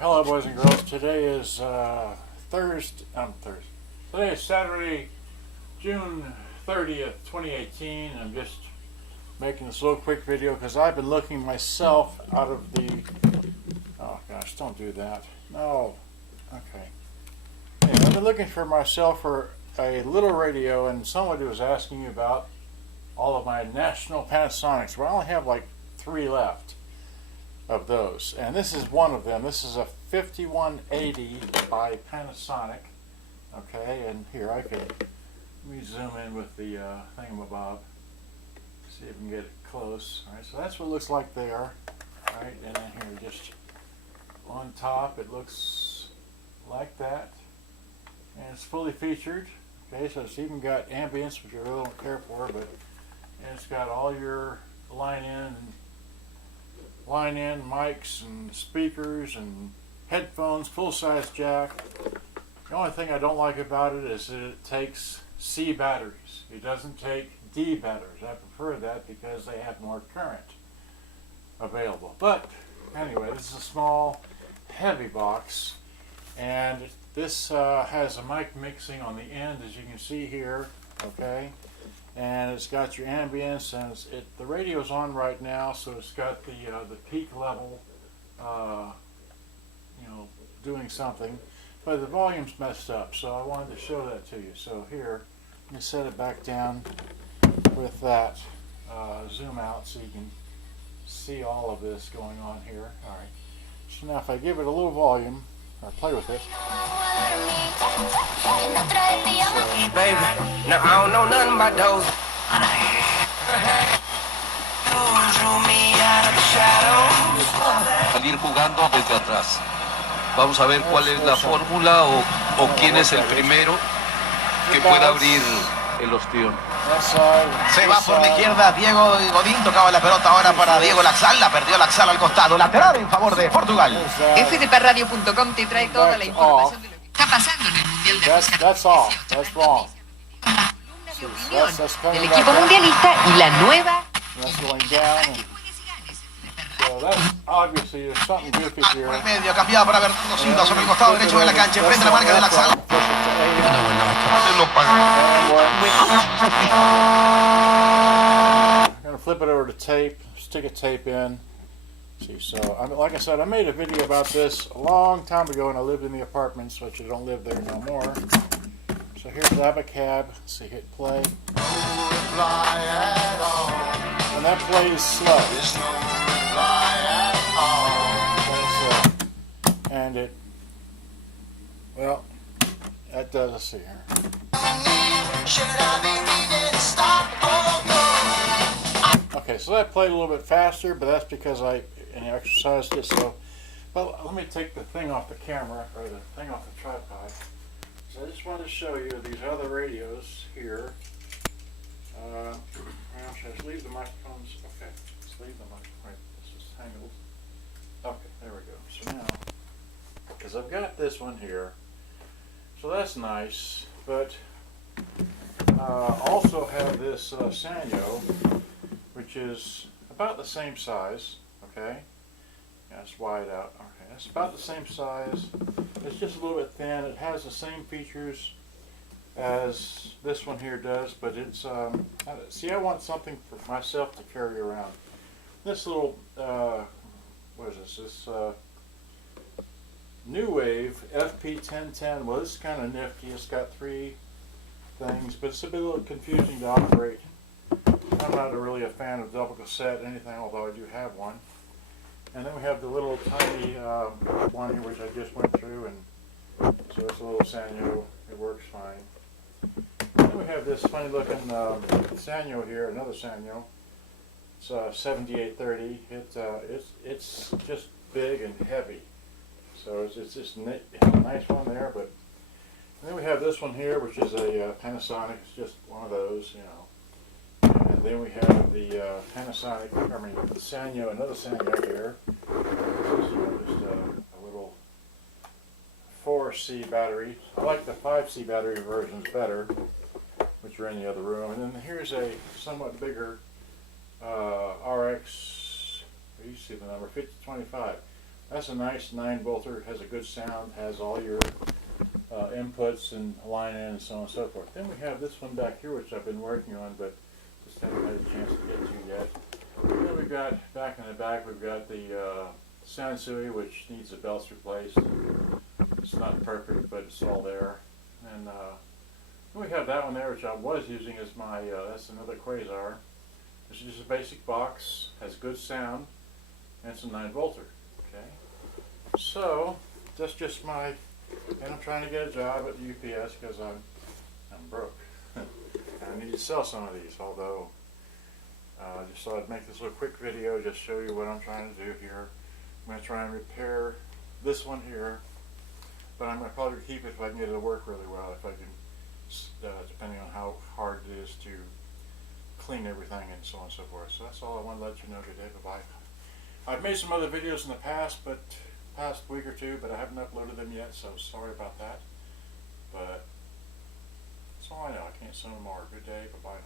Hello, boys and girls. Today is Thursday. Today is Saturday, June 30th, 2018. I'm just making this little quick video because I've been looking myself out of the. Oh gosh, don't do that. No. Okay. Anyway, I've been looking for myself for a little radio, and somebody was asking me about all of my national Panasonics. Well, I only have like 3 left of those, and this is one of them. This is a 5180 by Panasonic. Okay, and here let me zoom in with the thingamabob, see if we can get it close. All right, so that's what it looks like there. All right, and then here, just on top, it looks like that, and it's fully featured. Okay, so it's even got ambience, which I really don't care for, but and it's got all your line-in mics and speakers and headphones, full-size jack. The only thing I don't like about it is that it takes C batteries. It doesn't take D batteries. I prefer that because they have more current available. But anyway, this is a small, heavy box, and this has a mic mixing on the end, as you can see here. Okay. And it's got your ambience, and the radio's on right now, so it's got the peak level, doing something, but the volume's messed up, so I wanted to show that to you. So here, let me set it back down with that, zoom out so you can see all of this going on here. All right. So now if I give it a little volume, or play with it. Baby, no, I don't know nothing about those. Salir jugando desde atrás. Vamos a ver cuál es la fórmula o quién es el primero que pueda abrir el ostión. Se va por la izquierda, Diego Godín tocaba la pelota ahora para Diego Laxal, la perdió Laxal al costado, lateral en favor de Portugal. fdpradio.com te trae toda la información de lo que está pasando en el Mundial de Rusia. That's all. That's wrong. El equipo mundialista y la nueva. So that's obviously there's something goofy here. Por el medio, cambiada para Bernardo Silva sobre el costado derecho de la cancha, enfrente la marca de Laxal. I'm going to flip it over to tape, stick a tape in. See, so like I said, I made a video about this a long time ago, and I lived in the apartments, which I don't live there no more. So here's the Abacab. Let's see, hit play. And that plays slow. And it, well, that does, let's see here. Okay, so that played a little bit faster, but that's because I exercised it. So, but let me take the thing off the camera, or the thing off the tripod. So I just wanted to show you these other radios here. Well, should I just leave the microphones? Okay, let's leave the microphone. Right, this is tangled. Okay, there we go. So now, because I've got this one here, so that's nice, but also have this Sanyo, which is about the same size. Okay, yeah, it's wide out. Okay, it's about the same size. It's just a little bit thin. It has the same features as this one here does, but it's see, I want something for myself to carry around. This little what is this? This New Wave FP1010. Well, this is kind of nifty. It's got 3 things, but it's a bit a little confusing to operate. I'm not really a fan of double cassette anything, although I do have one. And then we have the little tiny one here, which I just went through, and so it's a little Sanyo. It works fine. Then we have this funny looking Sanyo here, another Sanyo. It's 7830. It's just big and heavy. So it's just a nice one there. But then we have this one here, which is a Panasonic. It's just one of those, you know. And then we have the Panasonic, the Sanyo, another Sanyo here. This is just a little 4C battery. I like the 5C battery versions better, which are in the other room. And then here's a somewhat bigger RX, you see the number, 5025. That's a nice 9-volter, has a good sound, has all your inputs and line in and so on and so forth. Then we have this one back here, which I've been working on, but just haven't had a chance to get to yet. Then we've got, back in the back, we've got the Sansui, which needs the belts replaced. It's not perfect, but it's all there. And then we have that one there, which I was using as my, that's another Quasar. This is just a basic box, has good sound, and it's a 9-volter. Okay, so that's just my, and I'm trying to get a job at UPS because I'm broke. I need to sell some of these, although I just thought I'd make this little quick video, just show you what I'm trying to do here. I'm going to try and repair this one here, but I'm going to probably keep it if I can get it to work really well, if I can, depending on how hard it is to clean everything and so on and so forth. So that's all I want to let you know today. Bye-bye. I've made some other videos in the past week or two, but I haven't uploaded them yet, so sorry about that. But that's all I know. I can't say no more. Good day. Bye-bye.